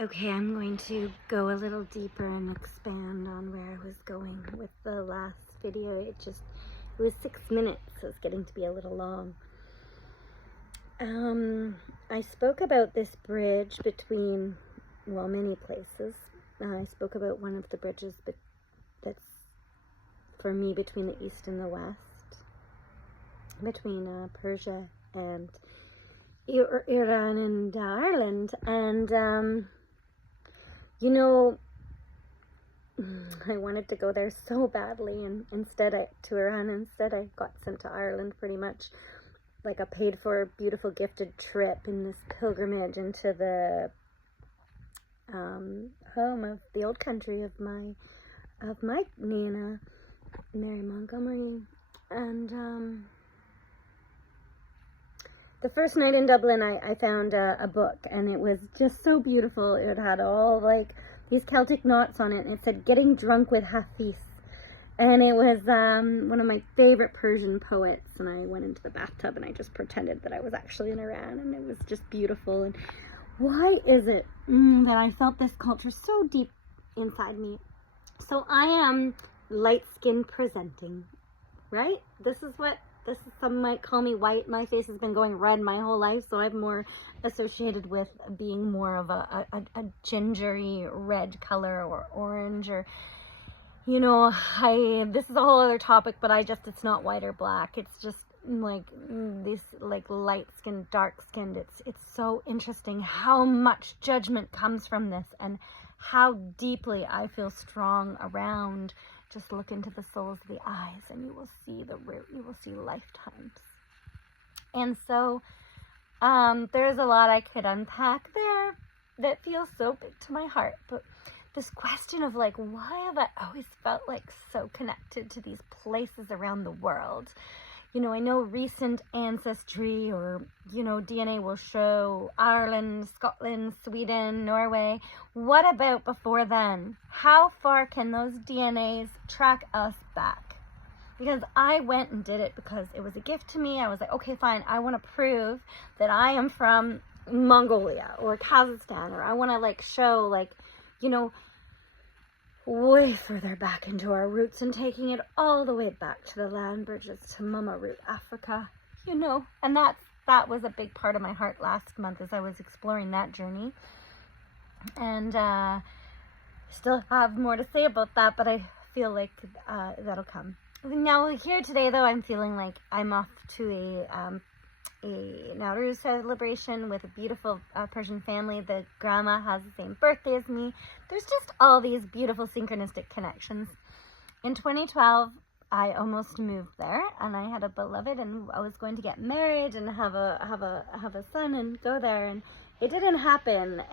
Okay, I'm going to go a little deeper and expand on where I was going with the last video. It was 6 minutes, so it's getting to be a little long. I spoke about this bridge between, well, many places. I spoke about one of the bridges that's, for me, between the East and the West, between Persia and Iran and Ireland. And, you know, I wanted to go there so badly, and instead I got sent to Ireland pretty much like a paid for, beautiful, gifted trip in this pilgrimage into the home of the old country of my Nana, Mary Montgomery. And the first night in Dublin, I found a book, and it was just so beautiful. It had all like these Celtic knots on it, and it said "Getting Drunk with Hafiz," and it was one of my favorite Persian poets. And I went into the bathtub and I just pretended that I was actually in Iran, and it was just beautiful. And why is it that I felt this culture so deep inside me? So I am light-skinned presenting, right? Some might call me white. My face has been going red my whole life, so I'm more associated with being more of a gingery red color, or orange, or, you know, this is a whole other topic, but it's not white or black. It's just like this, like light-skinned, dark-skinned. It's so interesting how much judgment comes from this, and how deeply I feel strong around. Just look into the souls of the eyes, and you will see the root. You will see lifetimes. And so there's a lot I could unpack there that feels so big to my heart. But this question of like, why have I always felt like so connected to these places around the world? You know, I know recent ancestry, or, you know, DNA will show Ireland, Scotland, Sweden, Norway. What about before then? How far can those DNAs track us back? Because I went and did it because it was a gift to me. I was like, okay, fine. I want to prove that I am from Mongolia or Kazakhstan, or I want to like show, like, you know, way further back into our roots, and taking it all the way back to the land bridges to Mama Root Africa, you know. And that was a big part of my heart last month as I was exploring that journey. And still have more to say about that, but I feel like that'll come. Now here today, though, I'm feeling like I'm off to a Nowruz celebration with a beautiful Persian family. The grandma has the same birthday as me. There's just all these beautiful synchronistic connections. In 2012, I almost moved there, and I had a beloved, and I was going to get married and have a son and go there, and it didn't happen,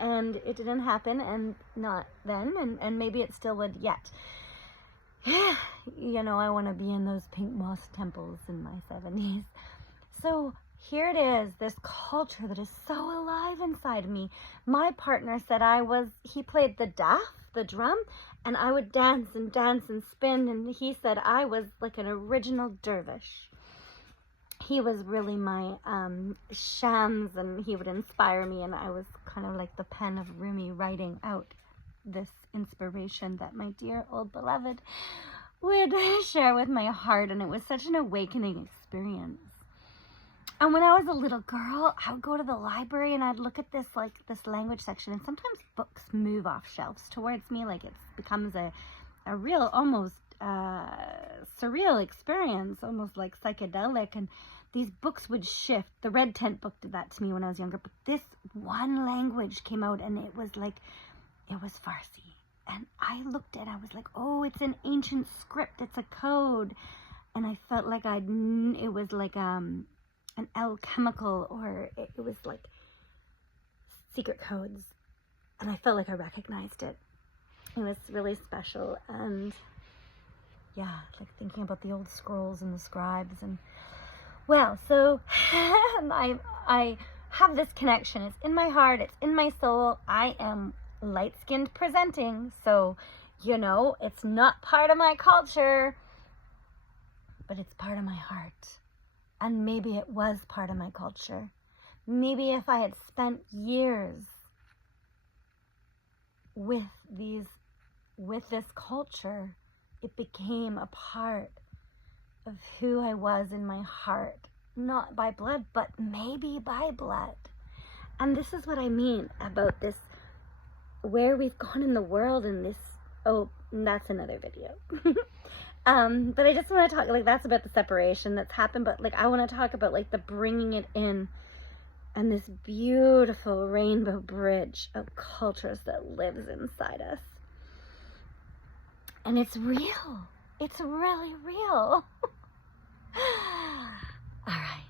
and not then, and maybe it still would yet. You know, I want to be in those pink moss temples in my 70s. So here it is, this culture that is so alive inside me. My partner said he played the daf, the drum, and I would dance and spin, and he said I was like an original dervish. He was really my shams, and he would inspire me, and I was kind of like the pen of Rumi writing out this inspiration that my dear old beloved would share with my heart, and it was such an awakening experience. And when I was a little girl, I would go to the library and I'd look at this language section, and sometimes books move off shelves towards me, like it becomes a real, almost surreal experience, almost like psychedelic, and these books would shift. The Red Tent book did that to me when I was younger, but this one language came out, and it was Farsi. And I looked at it, I was like, oh, it's an ancient script, it's a code. And I felt like it was like an alchemical, or it was like secret codes, and I felt like I recognized it. It was really special. And yeah, like thinking about the old scrolls and the scribes, and well, so I have this connection. It's in my heart, it's in my soul. I am light-skinned presenting, so, you know, it's not part of my culture, but it's part of my heart. And maybe it was part of my culture. Maybe if I had spent years with this culture, it became a part of who I was in my heart. Not by blood, but maybe by blood. And this is what I mean about this, where we've gone in the world in this, oh, that's another video. But I just want to talk, like, that's about the separation that's happened, but like, I want to talk about like the bringing it in and this beautiful rainbow bridge of cultures that lives inside us. And it's real. It's really real. All right.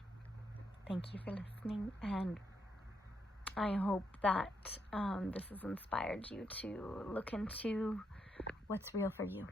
Thank you for listening, and I hope that this has inspired you to look into what's real for you.